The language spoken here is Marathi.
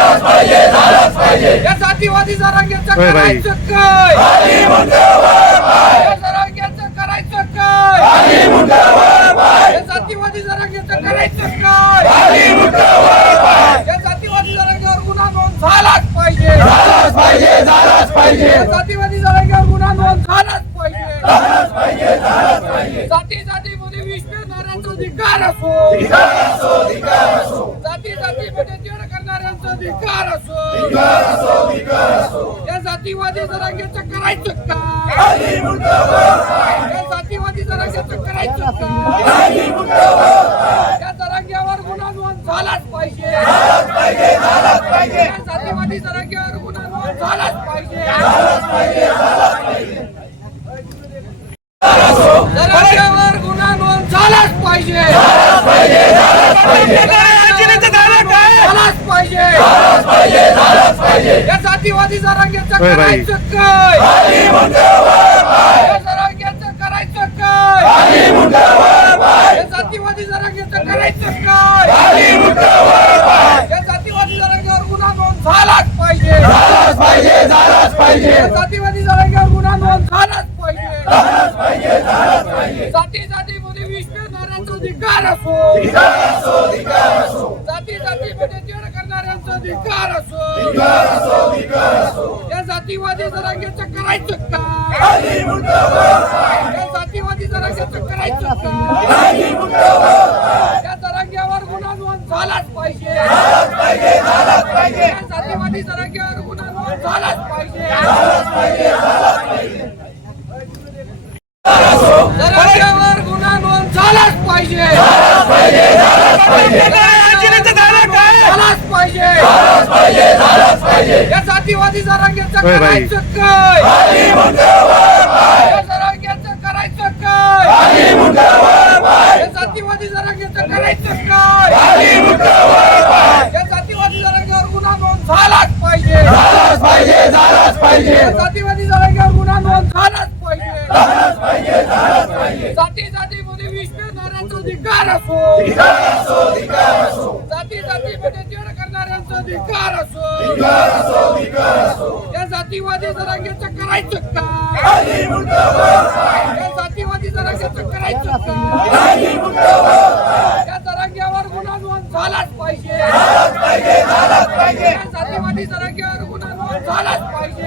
झालाच पाहिजे. या जातीवादी जरांग्याचं होय बाई. करायचं काय? या जरांग्याचं करायचं काय? या जातीवादी जरांग्याचं करायचं काय? या जातीवादी जरांग्यावर गुन्हा नोंद झालाच पाहिजे. या जातीवादी जरांग्यावर गुन्हा नोंद झालाच पाहिजे. जाती जातीमध्ये विष पेरणाऱ्यांचा अधिकार असो जाती जातीमध्ये तेढ करणाऱ्यांचा अधिकार असो. या जातीवादी जरांग्याचं करायचं काय या जातीवादी जरांग्याचं करायचं काय या जरांग्यावर गुन्हा नोंद झालाच पाहिजे या जातीवादी जरांग्यावर गुन्हा नोंद झालाच पाहिजे जरांग्यावर गुन्हा नोंद झालाच पाहिजे झालाच पाहिजे होय बाई. करायचं काय? या जरांग्याचं करायचं काय? या जातीवादी जरांग्याचं करायचं काय? जातीवादी जरांग्यावर गुन्हा नोंद झालाच पाहिजे. या जातीवादी जरांग्यावर गुन्हा नोंद झालाच पाहिजे. जाती जातीमध्ये विष पेरणाऱ्यांचा अधिकार असो जाती जातीमध्ये तेढ करणाऱ्यांचा अधिकार असो या जातीवादी जरांग्याचं करायचं काय जातीवादी जरांग्याचं करायचं काय या जरांग्यावर गुन्हा नोंद झालाच पाहिजे. जातीवादी जरांग्यावर गुन्हा नोंद झालाच पाहिजे जरांग्यावर गुन्हा नोंद झालाच पाहिजे झालाच पाहिजे. जातीवादी जरांग्याचं. करायचं काय? जरांग्याचं करायचं काय? जातीवादी जरांग्याचं करायचं काय? या जातीवादी जरांग्यावर गुन्हा नोंद झालाच पाहिजे. या जातीवादी जरांग्यावर गुन्हा नोंद झालाच पाहिजे. जाती जातीमध्ये विष पेरणाऱ्यांचा अधिकार असो. जाती जातीमध्ये तेढ करणाऱ्यांचा अधिकार असो. या जातीवादी जरांग्याचं करायचं काय या जातीवादी जरांग्याचं करायचं काय या जरांग्यावर गुन्हा नोंद झालाच पाहिजे. या जातीवादी जरांग्यावर गुन्हा नोंद झालाच पाहिजे.